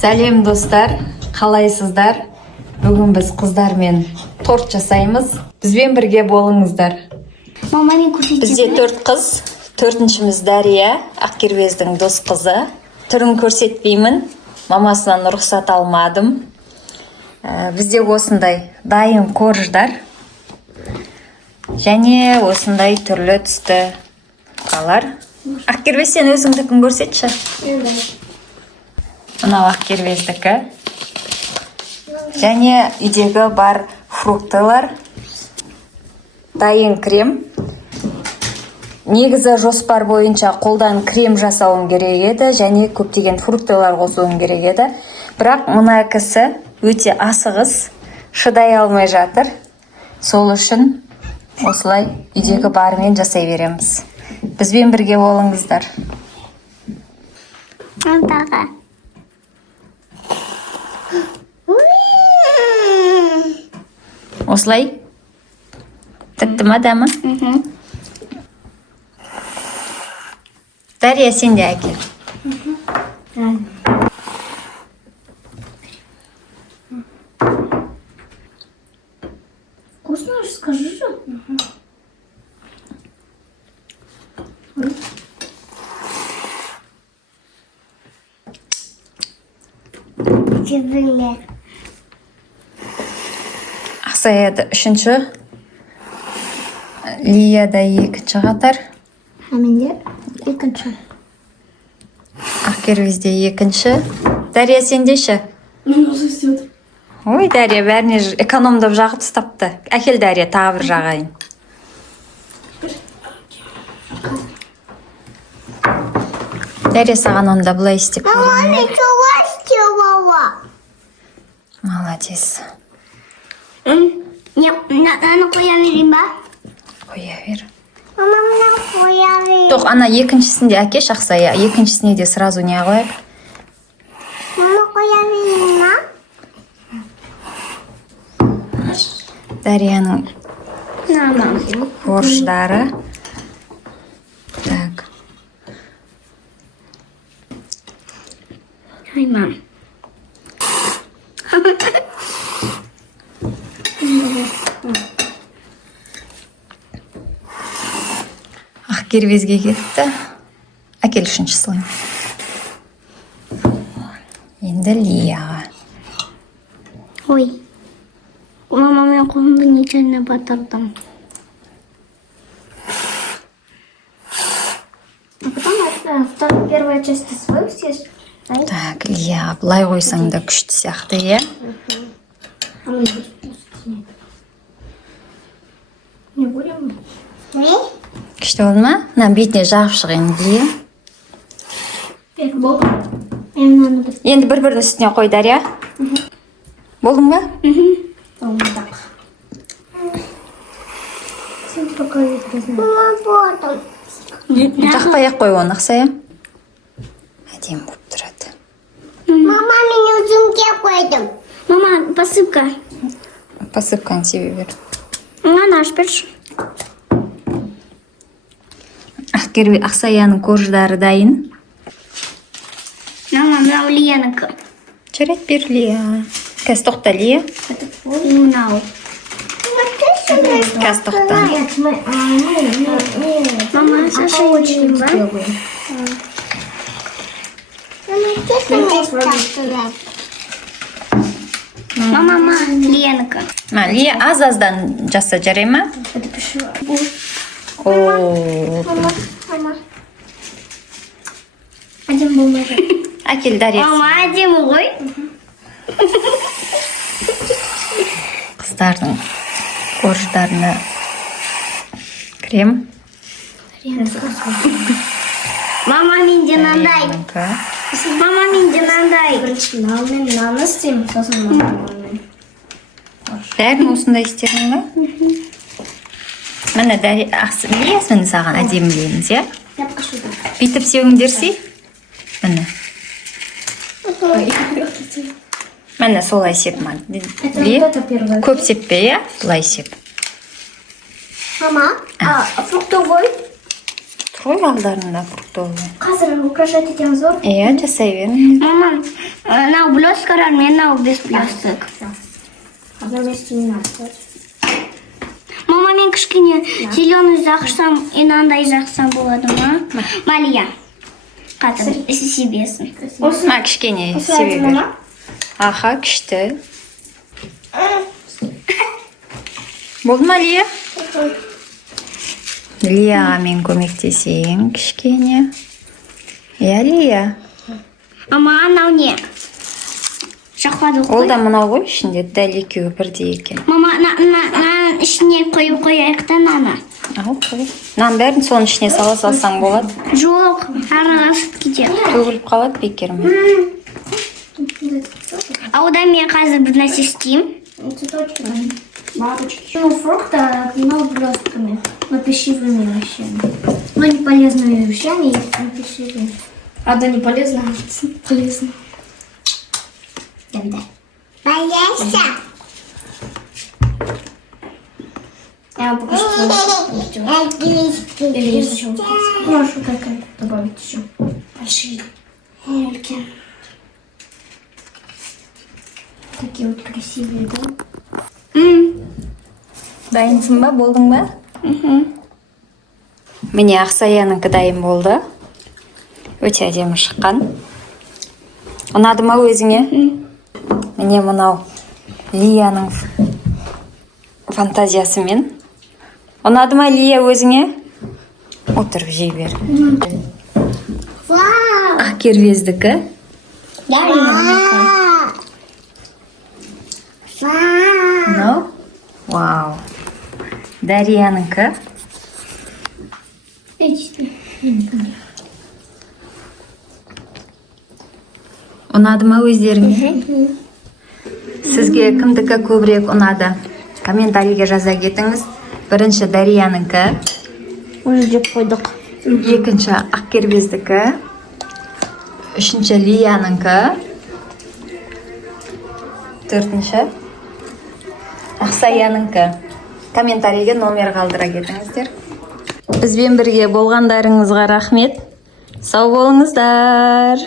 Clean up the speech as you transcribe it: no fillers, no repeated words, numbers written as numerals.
Сәлем достар, қалайсыздар? Бүгін біз қыздармен торт жасаймыз. Бізбен бірге болыңыздар. Мамамен көрсетемін. Бізде 4 қыз, 4-шіміз Дәрия, Ақкербездің дос қызы. Түрін көрсетпеймін, мамасынан рұқсат алмадым. Бізде осындай дайын корждар және осындай түрлі түсті қалар. Ақкербез, сен өзіңдікін көрсетші. Мынау Ақкербездікі. Және үйдегі бар фруктылар. Дайын крем. Негізі жоспар бойынша қолдан крем жасауым керек еді, және көптеген фруктылар қосуым керек еді. Бірақ мына кісі өте асығыс, шыдай алмай жатыр. Сол үшін осылай үйдегі барымен жасай береміз. Бізбен бірге болыңыздар. Антаға. Осылай? Тәтті ма, дәмі? Дарья, сен де әкел. Вкусно же, скажи же. Тезіле. Ақсаяда 3-ші, Лияда 2-ші қатар, Әменде 2-ші. Ақкербезде 2-ші. Дарья, сенде ше? Мен осы істеді. Ой, Дарья, бәріне экономдап жағып ұстапты. Әкел, Дарья, тағы бір жағайын. Дарья, саған онда бұлай істеп көрейін. Мама, чула істеуала. Молодец. Аны қоя берейін ба? Қоя бер. Мама, мына қоя берейін. Тоқ, ана екіншісінде әкеш, Ақсая. Екіншісіне де сразу не қояйық. Мама, қоя берейін ба? Дарьяның Мама. корждары. Так. Ай, мам. Ақкербезге кетті. Әкел 3-ші слайм. Енді Лияға. Ой. Мама, мен қолымды нечайна батырдым. А потом первая часть свою съешь. Так, Лия, былай қойсаң да күшті сияқты, е? Не будем? Не? Күшті болды ма? Мына бетіне жағып шығайын, Лия. Болды. Енді Енді бір-бірдің үстіне қой, Дарья. Болдың ба? так. Сен покажи, мама, потом. Жақпай-ақ қой оны, Ақсая. Әдем болып тұрады. Мама, мен өзімге қойдым. Мама, посыпка. Посыпканы себе бер. Ана ашып берші. Ақсаяның корждары дайын. Мама, мынау Лиянікі. Жарайды, бер, Лия. Қазір тоқта, Лия. Мынау. Қазір тоқта. Мама, Саша очень ба? Мама, Лиянікі. Лия, аз-аздан жаса, жарай ма? Ооо. Әдем болмайды. Әкел, Дарья. Мама, әдемі ғой? Қыздардың корждарына крем. Мама, менде мынандай. Мама, менде мынандай. Мен наны істеймін, сосын мамамен. Бәрін осындай істедің ба? Міне, Лия, міне саған әдемілейміз, е? Бүйтіп сеуіңдерсей. Міне. Міне солай сеп, Лия. Көп сеппе, е? Бұлай сеп. Мама, фруктовый? Қой алдарында фруктовый. Қазір украшать етеміз ғой. Иә, жасай беріңіз. Мама, мынау Оскар, мен ал без плястик. В одном месте не надо делать. Мама, мен кішкене зеленый жақсам, и мынандай жақсам болады ма? Малия. Қатыр, себесін. Ма, кішкене себе бер. Аха, күшті. Болды ма, Лия? Лияға мен көмектесейін кішкене. Иә, Лия. Ама, анау не? Жақпады Ол ғой. да мынау ғой ішінде дәл екеуі бірдей екен. Мама, ішіне қойып қояйық та наны. Ал қой. Нан бәрін соның ішіне сала салсаң болады. Жоқ, араласып кетеді. Төгіліп қалады бекермен. А одан мен қазір бір нәрсе істеймін. Цветочки, бабочки. Ну, фрукты, но блестками. Но пищевыми вещами. Но не полезными вещами, но пищевыми. А да не полезно, а полезно. Давай. Полезно. Я вам покажу, что или есть еще. Можешь вот так добавить еще. Большие эльки. Такие вот красивые, да? Дайынсың ба, болдың ба? Міне Ақсаяның дайын болды. Өте әдемі шыққан. Ұнады ма өзіңе? Міне мынау Лияның фантазиясымен. Ұнады ма, Лия, өзіңе? Отырып жей бер. Ақ кербездікі. Мынау? Вау. Дарияныкі. Ұнады ма өздеріңе? Сізге кімдікі көбірек ұнады? Комментарийге жаза кетіңіз. Бірінші Дарияныкі, Уже жеп қойдық. екінші Ақкербездікі, үшінші Лияныкі, төртінші Ақсаяныкі. Комментарийге номер қалдыра кетіңіздер. Бізбен бірге болғандарыңызға рахмет. Сау болыңыздар.